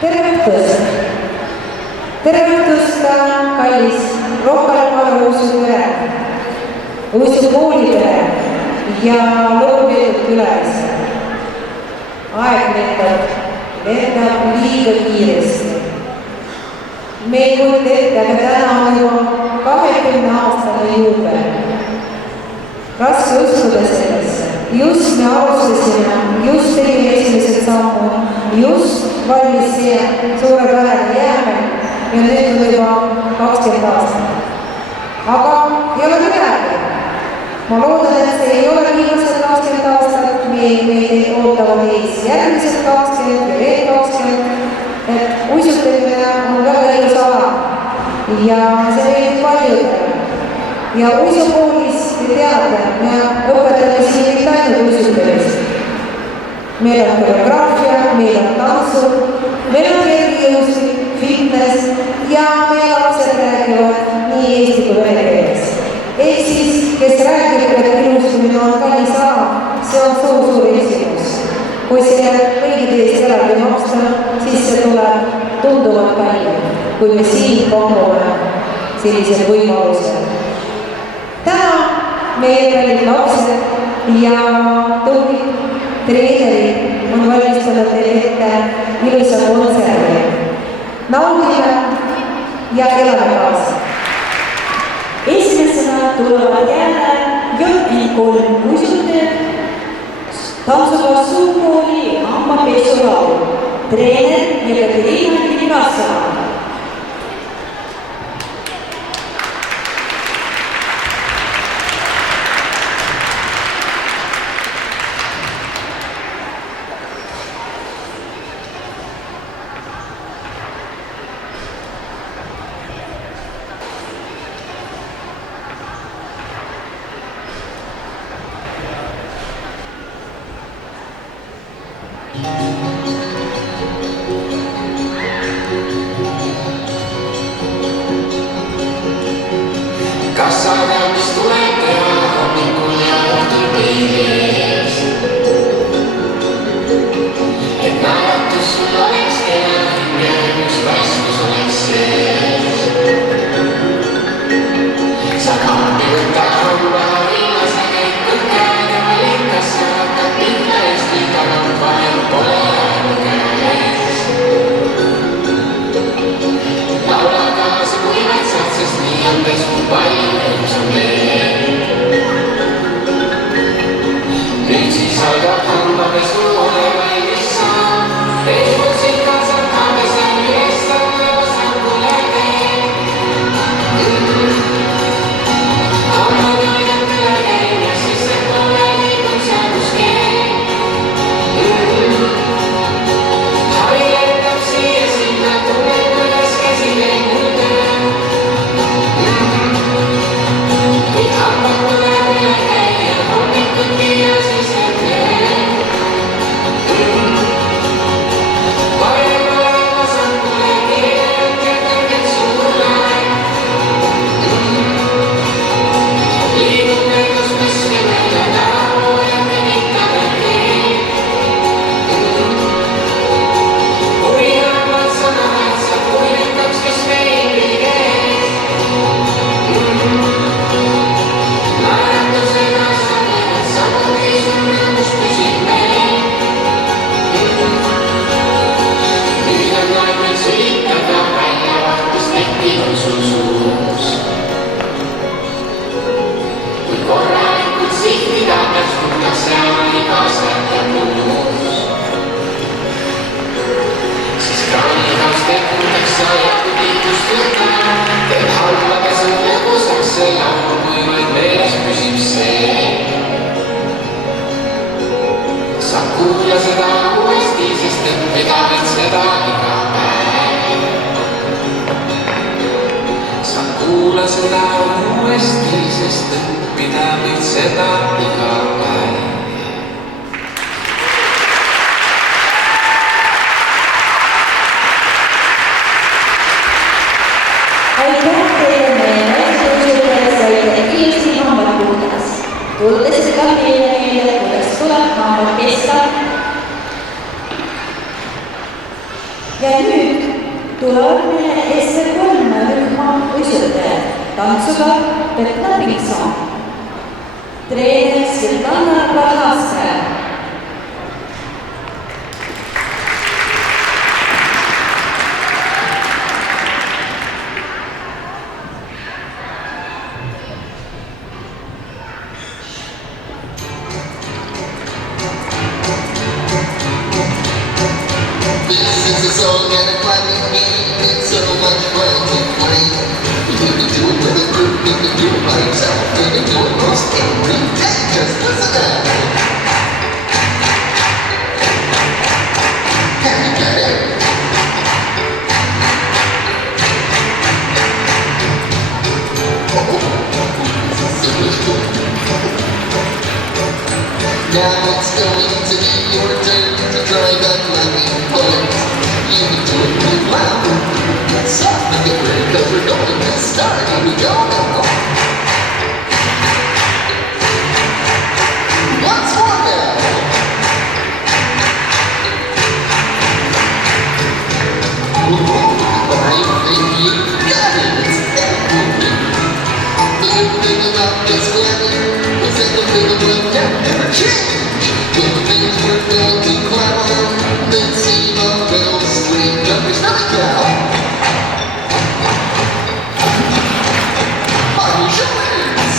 tere õhtust! Tere õhtust, kallis Rocca uisupere, uisukoolipere ja lugupeetud külalisi. Aeg lendab liiga kiiresti. Me ei kujuta ette, aga täna on juba 20-aastane juubel. Raske uskuda sellesse. Just me alustasime, just tegime esimesed sammud, just valmis see suurepärane jäämäe ja nüüd on juba 20 aastat. Aga ei ole midagi. Ma loodan, et see ei ole viimased 20 aastat, me ootavad ees järgmised 20 ja veel 20, et uisutamine on väga ilus ala ja see meeldib paljudele. Ja uisukoolis, te teate, me õpetame siin mitte ainult uisutamist. Meil on koreograafia, meil on tantsu, meil on kergejõustik, fitness ja meie lapsed räägivad nii eesti kui vene keeles. Ehk siis, kes räägib, et ilustamine on kallis ala, see on suur eksimus. Kui selle kõigide eest eraldi maksta, siis see tuleb tunduvalt kallim, kui me siin pakume sellised võimalused. Täna meie kallid lapsed ja tublid treenerid on valmistanud teile ette ilusa kontserdi. Naudime ja elame kaasa. Esimesena tulevad jälle JN3 uisutajad tantsuga suukooli hambapesulau. Treener Jekaterina Kirasova. Kas sa tead, mis tuleb teha hommikul ja õhtul piiris? Et naeratus sul oleks kena hinge, üks raskus oleks sees. Sa kaardi võtta hamba rinnas ja kõik kõrged ja valikas sa hakkad pihta eest liiga vahel pole aegu käes. Laula kaasa kui metsad, sest nii on pesu palju. Nüüd siis algab hambapesu, ole valmis saa. Pesusid kaasab hambasen üles, vastab kule tee. Hambad algatele käin ja siis see pole liitud seaduskeel. Hari lendab siia sinna, tunned kuidas käsile kulder. Kui hambad tuleb üle käia, hommikut ja siis kuula seda uuesti, sest õppida võid seda iga päev. Sa kuula seda uuesti, sest õppida võid seda iga päev. Aitäh teile meile, suusutajad saite kiiresti hambad puhtas. Tulles ka meile, kuidas tuleb hambad pesta. Ja nüüd tulevad meile SC3 rühma võistlejad tantsuga Petna Pikson, treener Svetlana Varnavskaja. Now it's going to be your turn to try that money bullet. You need to move loud. Let's start the giver, cause we're going to start. Here we go now. Once more now. I think you got it. The good thing about this weather is that the rhythm will never change. When the things were going to climb on, then see the bells scream, there's nothing down. On your shoulders.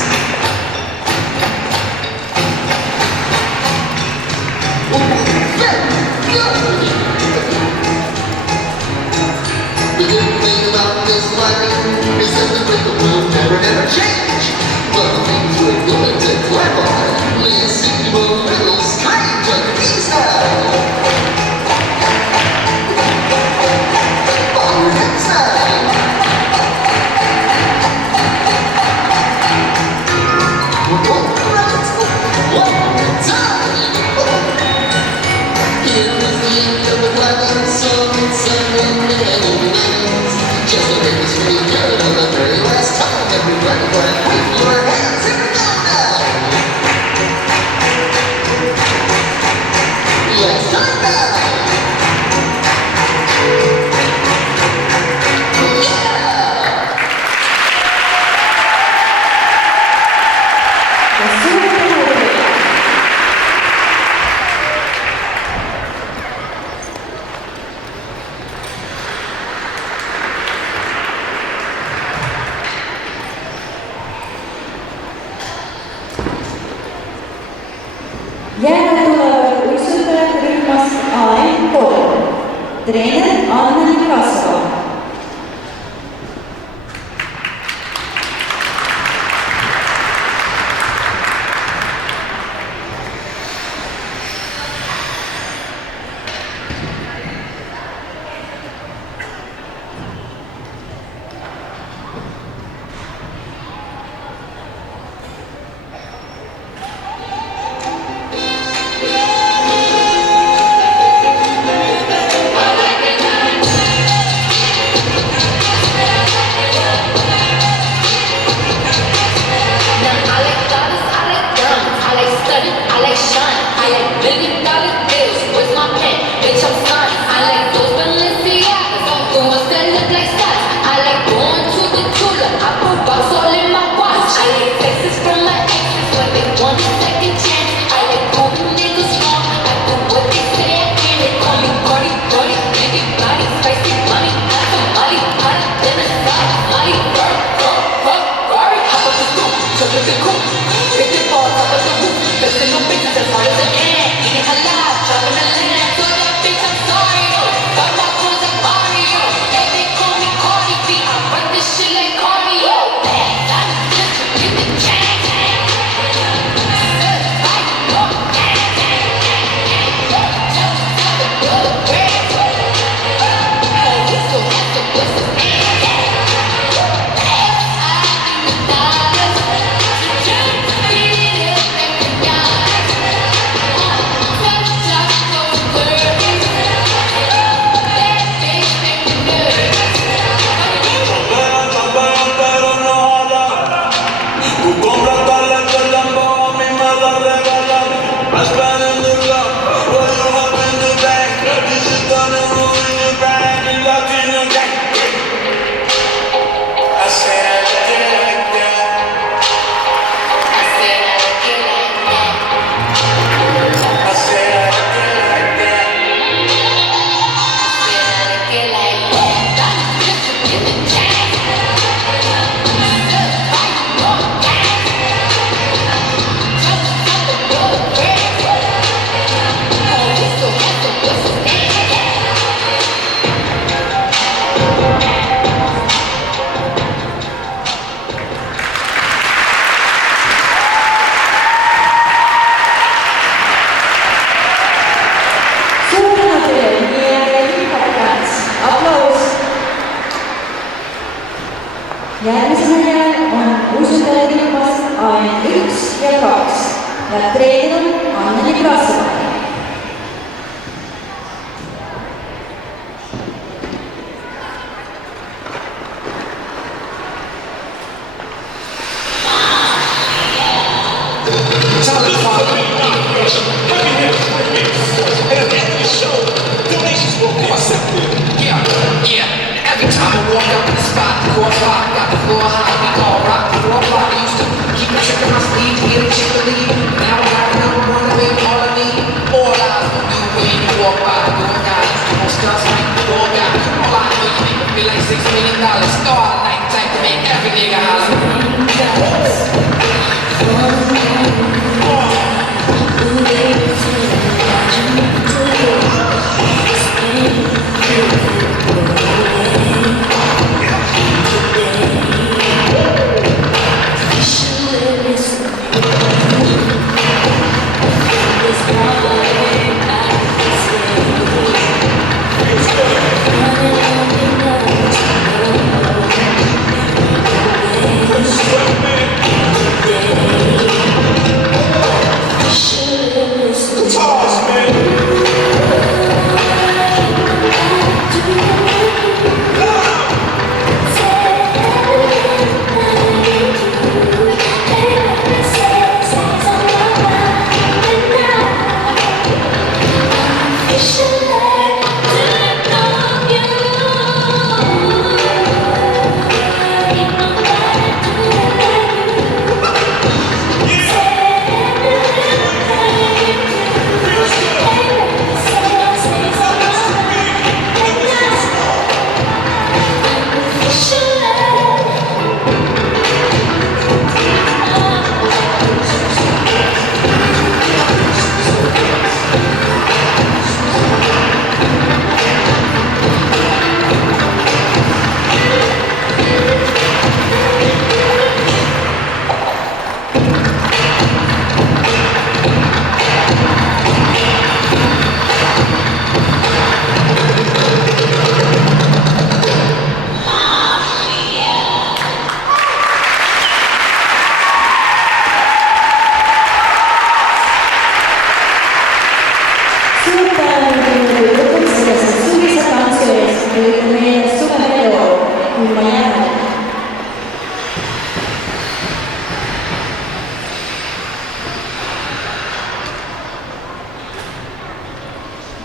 Very good. The good thing about this life is that the rhythm will never change. But the things we're going to climb on may seem a little strange and these now. On your next side. We're going to rest one more time. Here is the end of the weather, so it's Sunday night. Just to make us feel good on the very last time, everybody clap with your hands. Here we go now. Yes, time now. Yeah. Jäänud tulevad võistlejad rühmast AM3, treener Anna Nikrasova. Yeah, yeah. Every time I walk up in the spot, the core spot, got the floor high, we all rock the floor block. I used to keep a trick in my sleeve, get a chick to leave. Now I got number one, baby, all I need. All eyes on you when you walk by. Doing guys, most guns like the ball guy. All I know you make me feel like $6 million. Start a night type to make every nigga holler.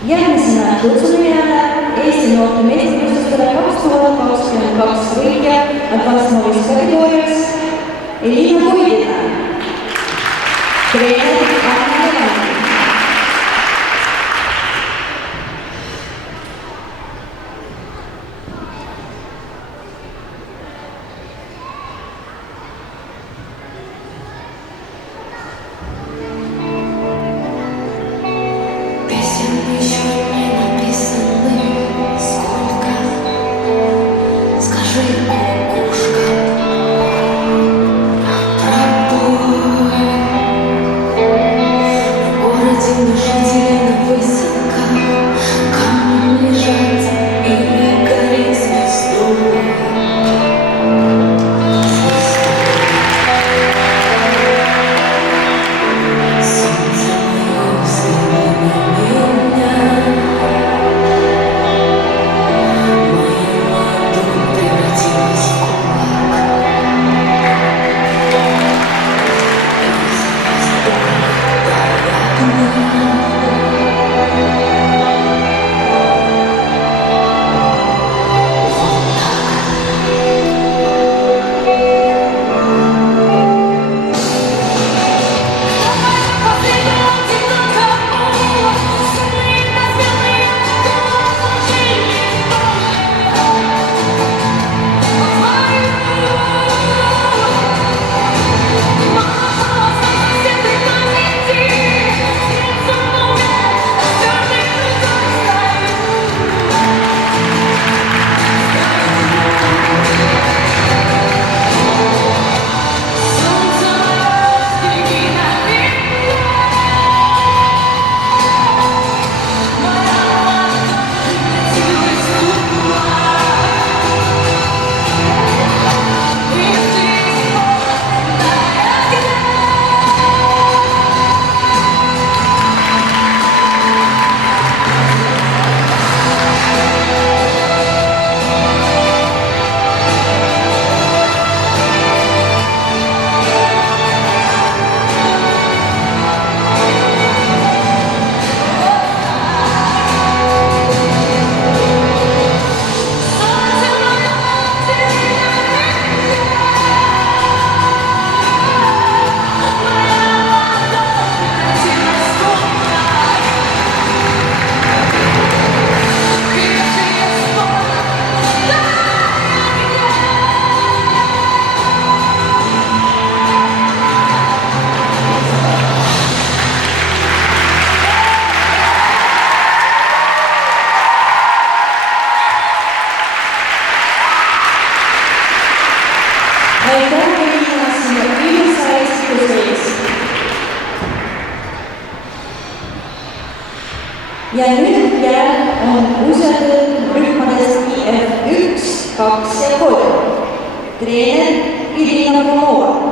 Järgmisena kutsumine Eesti noorte meistrivõistlustele 2022 võitja Advanced kategoorias Elina Koidina. Treener Anna Levandi. Кукушка, пробуй. ja nüüd on uusendud rühmadest IF1, 2 ja 3. Treener Irina Komova.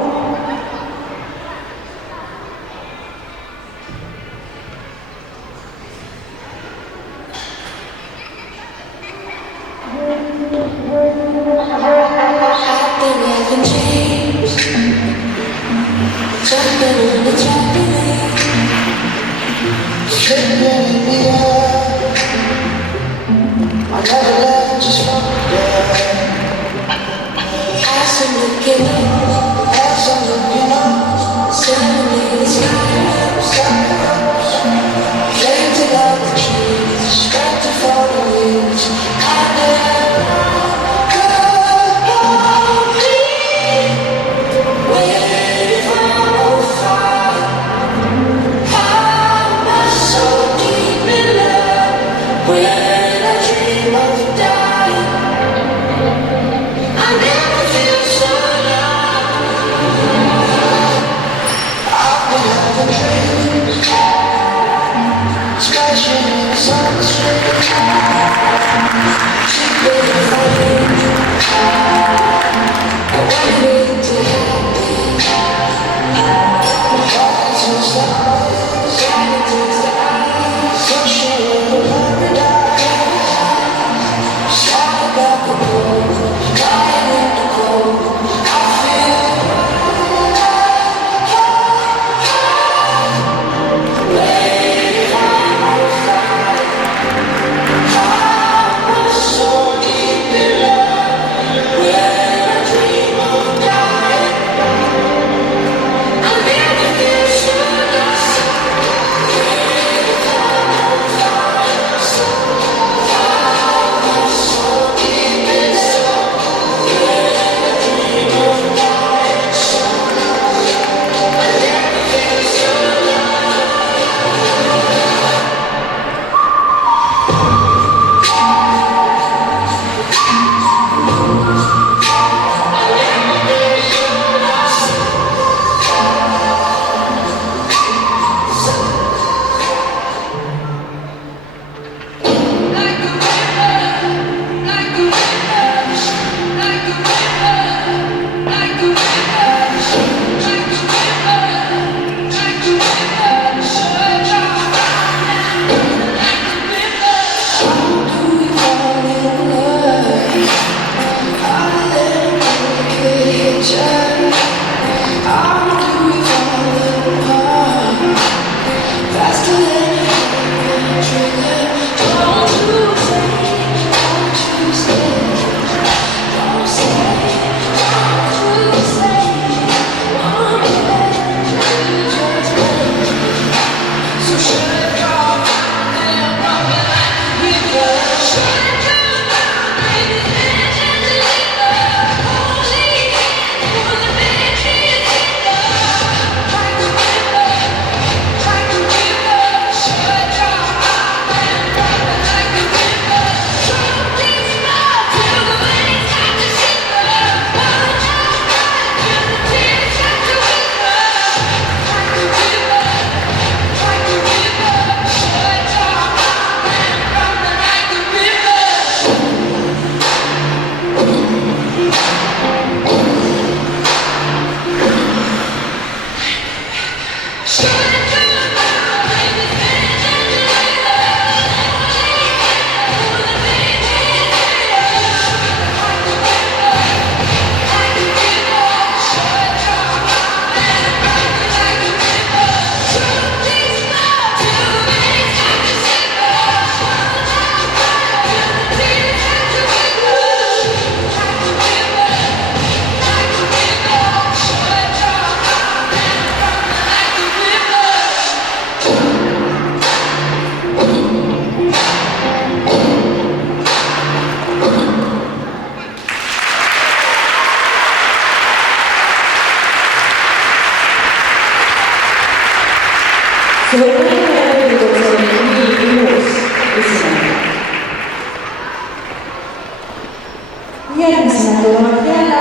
Järgmisena tulevad jälle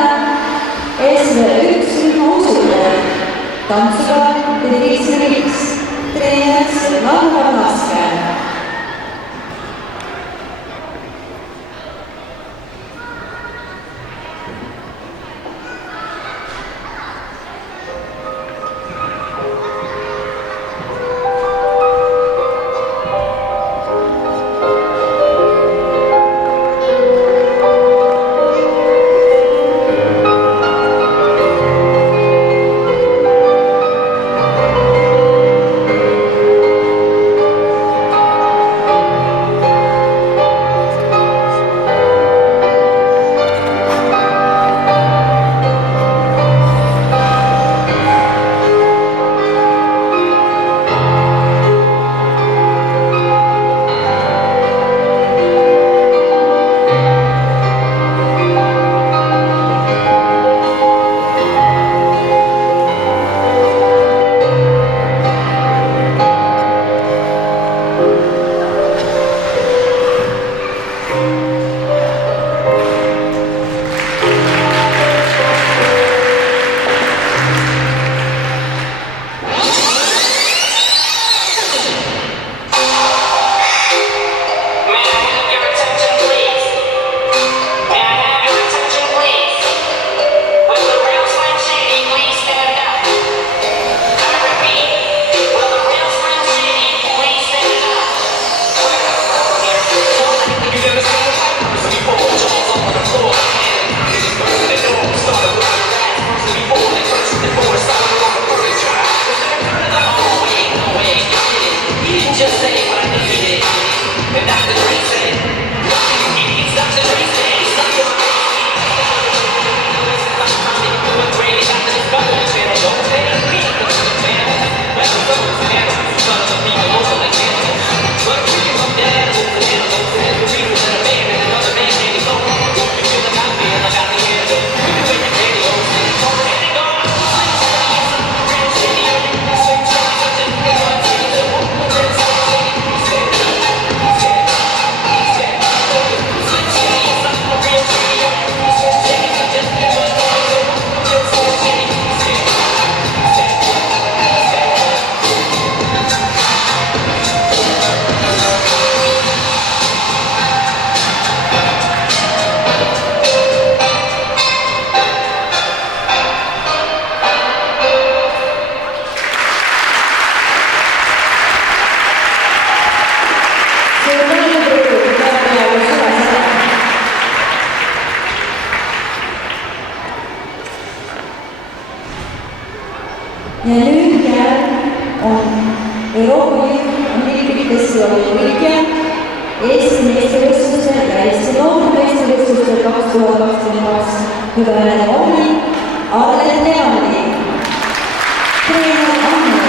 SV1 rühma usutajad. Tantsuga Felix Riks, treener Sõrna Varnaskär. Hyvänen Olli, Arlet Nevanli. Treener Anneli.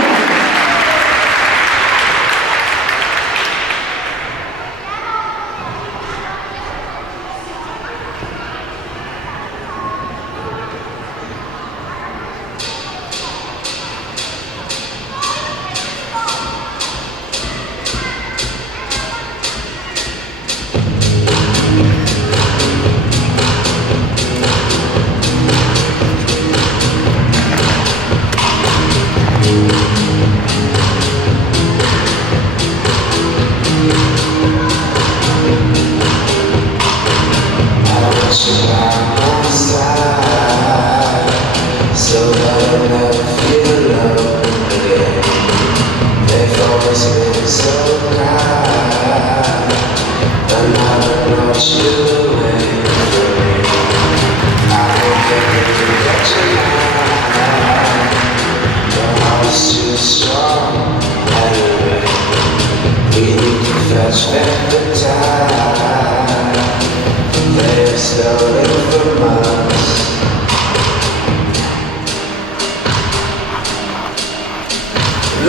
So that I never feel alone again. They've always been so kind, and now they brought you away from me. I hope that you can get your mind. Your heart's too strong anyway. We need to fetch back the time. They're stolen from us.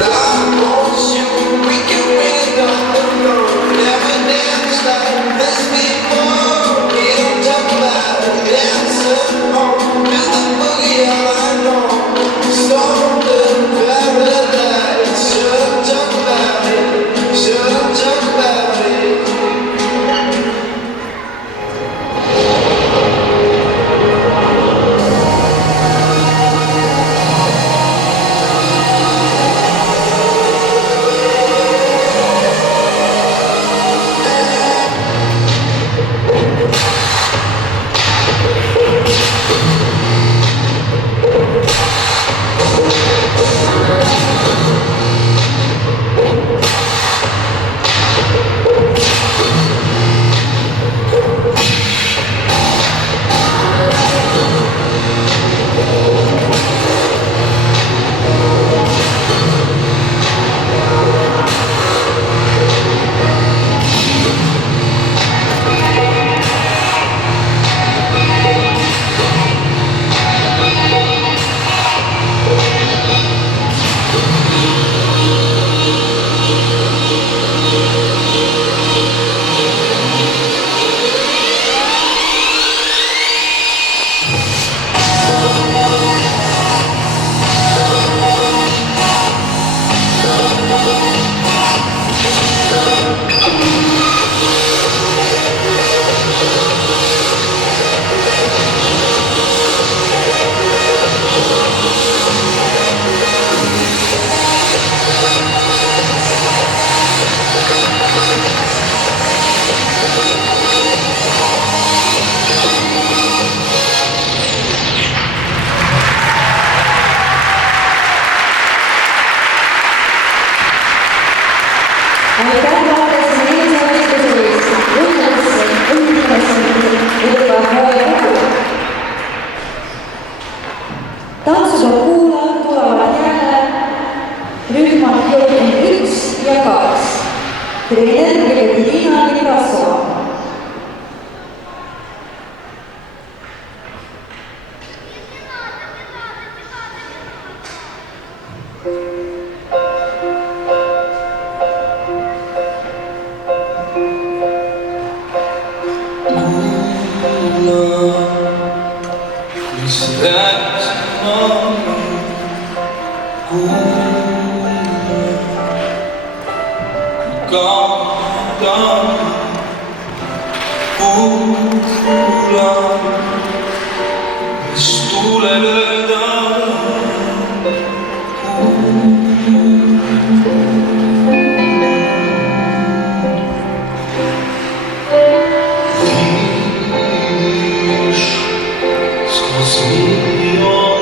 Love wants you, we can win on the road. Never danced like this before. We don't talk about it, dancing home. Do the boogie all I know. Storm the paradise. Should've talked about it, should've talked about it. Tanssuva kuullaan tulevat jälleen ryhmät joiden 1 ja 2. Treener Jekaterina Nekrasova. Skos mi on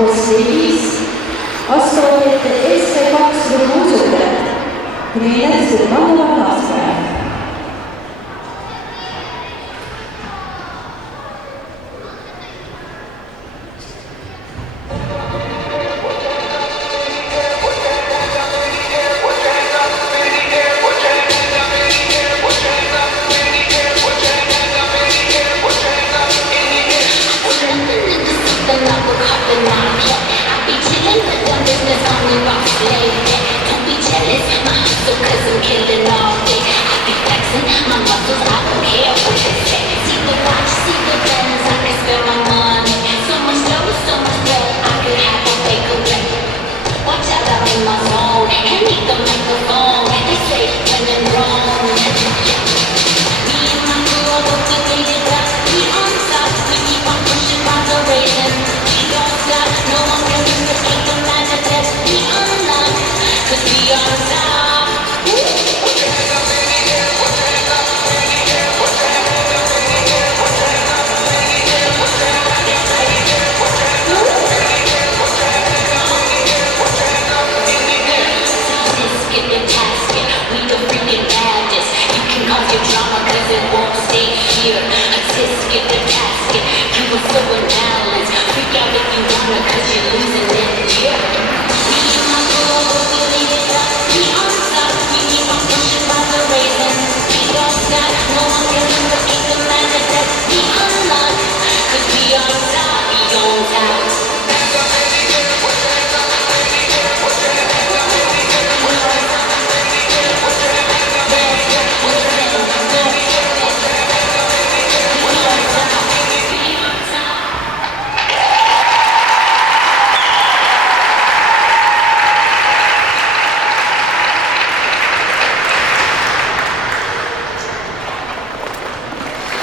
koos viis vastuolite SC2 rõhuusutajat. Treener Silvana Laasmäe.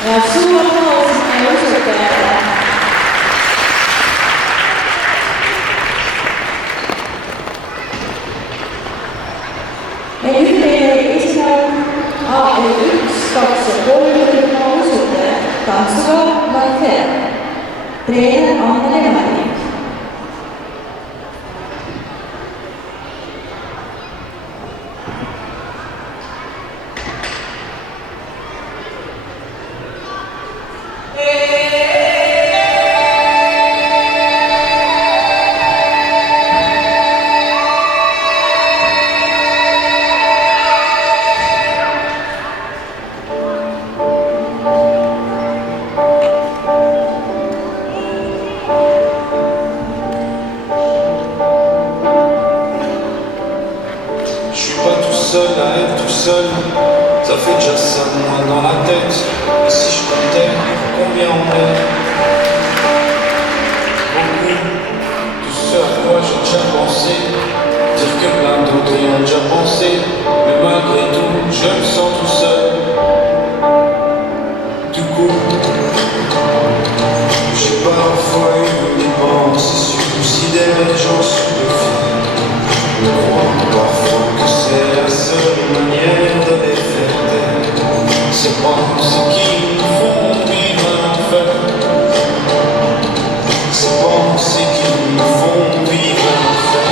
Ja suur applaus meie usutajale. Meil üldine esinevad AL1, 2 ja 3 rühma usutajad tantsuga Valfer, treener Anneli Märik. À être tout seul, ça fait déjà ça moi dans la tête. Et si je comptais combien on est, beaucoup, tout ce à quoi j'ai déjà pensé, dire que plein d'autres y ont déjà pensé, mais malgré tout, je me sens tout seul. Du coup, j'ai parfois eu des pensées suicidaires et j'en suis le fil. Je crois parfois que c'est la seule manière de les faire taire. C'est penser qu'ils nous font vivre un enfer. C'est penser qu'ils nous font vivre un enfer.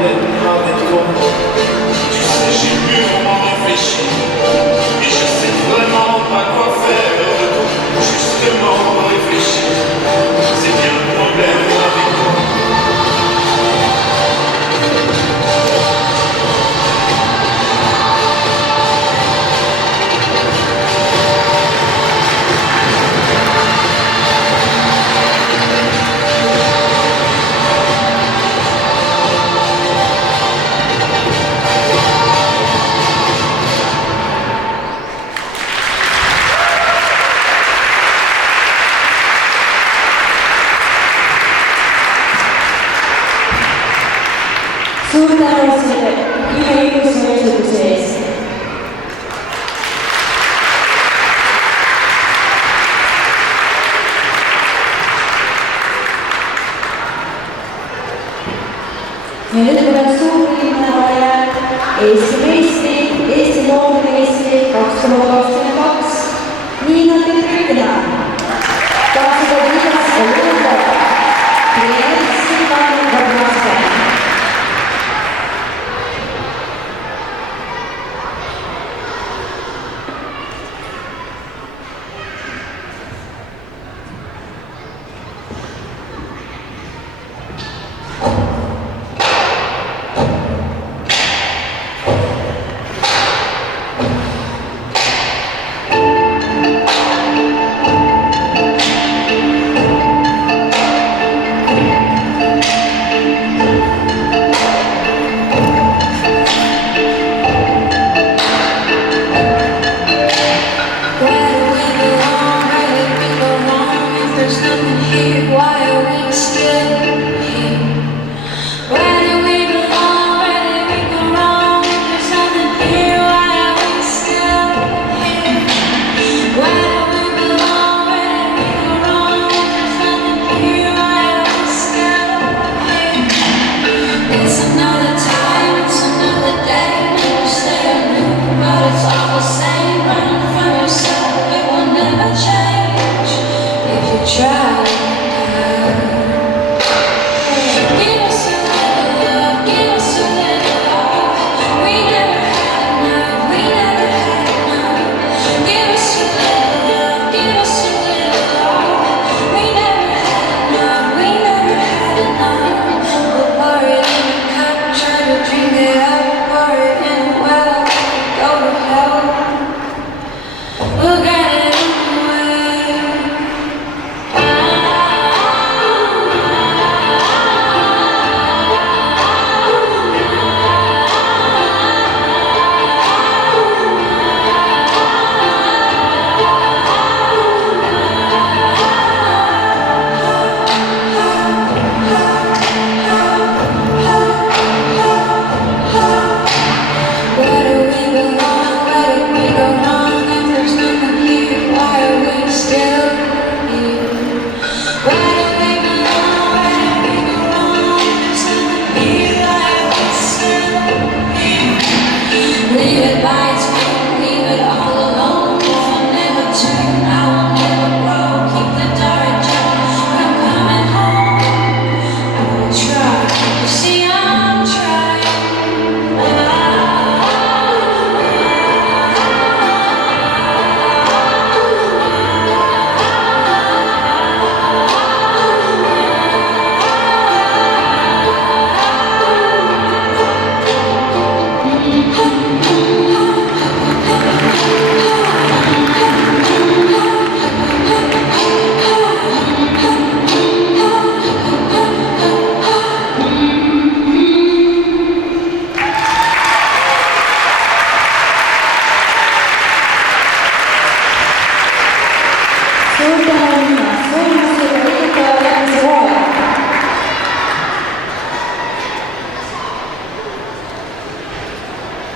complètement détourné. Tu sais, j'ai mûrement réfléchi et je sais vraiment pas quoi faire de tout, justement réfléchir. C'est bien le problème avec toi. Suurtänu ühe ilusa esituse eest. ja nüüd tuleb suurlinnavaja Eesti meistri, Eesti noormeistri 2022 Niina Petrina. Tantsida viimas on lõõda. Treener Silvana Varnaska.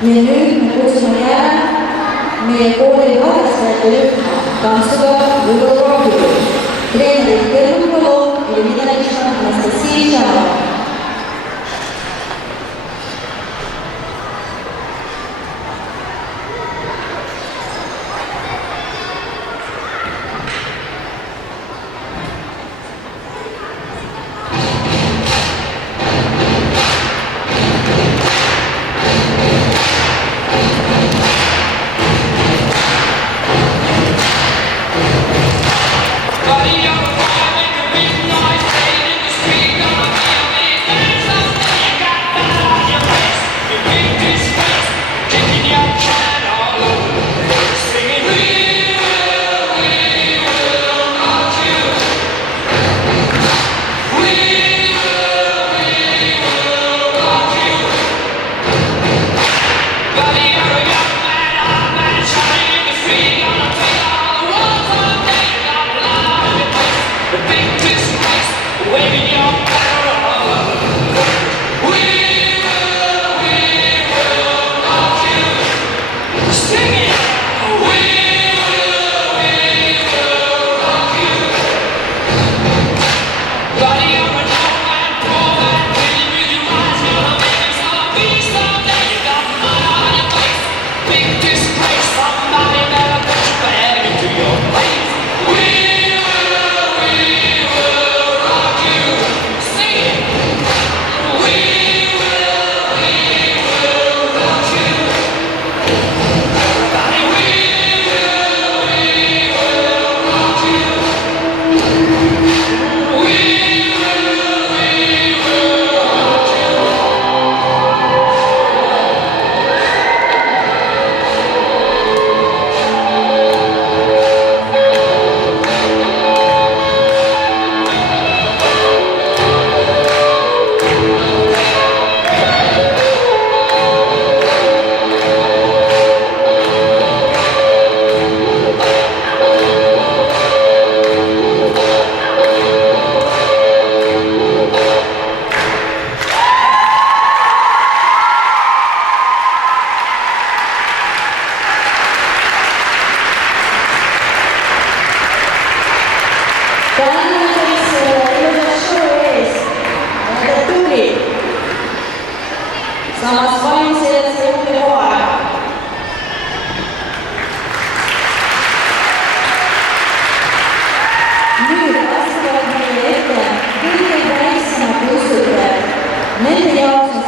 ja nüüd me kutsume järele meie kooli harrastajate rühma tantsuga võidukoogi. Treenerid Kõrvu Kolov ja Midalisa Anastasia Žanov.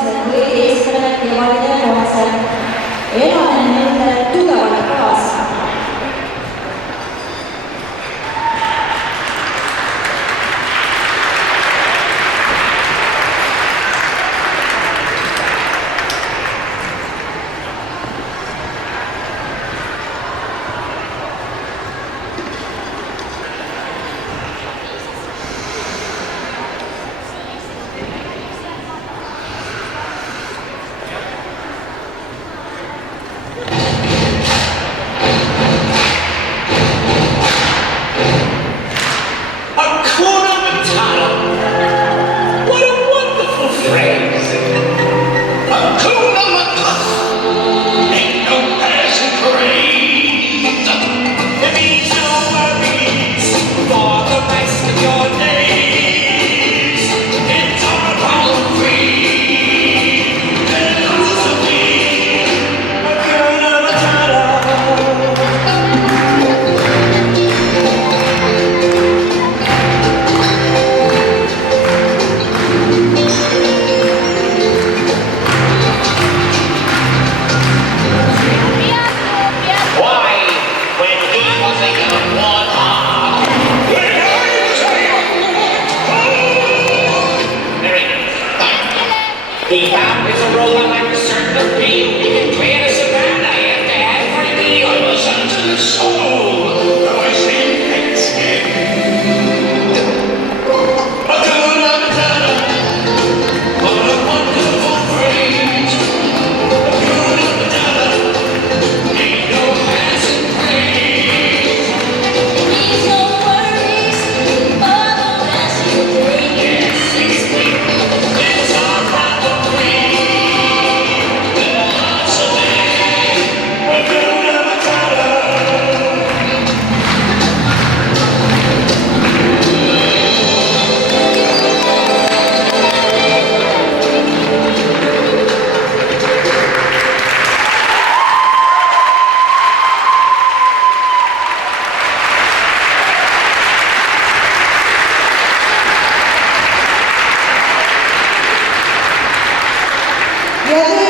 osalised kõigi eestlane ja valide kohaselt. Elame nendele tugevalt kaasa. Hakuna Matata. What a wonderful phrase. Hakuna Matata. Ain't no passion parade. It means no worries for the rest of your days. It's all problem-free. Philosophy. Hakuna Matata. Why, when he was a young warthog, he found his aroma like a certain appeal. He could clear the savannah after every meal. I was under the soul. Though I say thanks again. Hakuna Matata. What a wonderful phrase. Hakuna Matata. Ain't no passing craze. Please no worries for the rest of your day. Yes, it's sweet. It's all problem-free. Philosophy. Hakuna Matata. Ja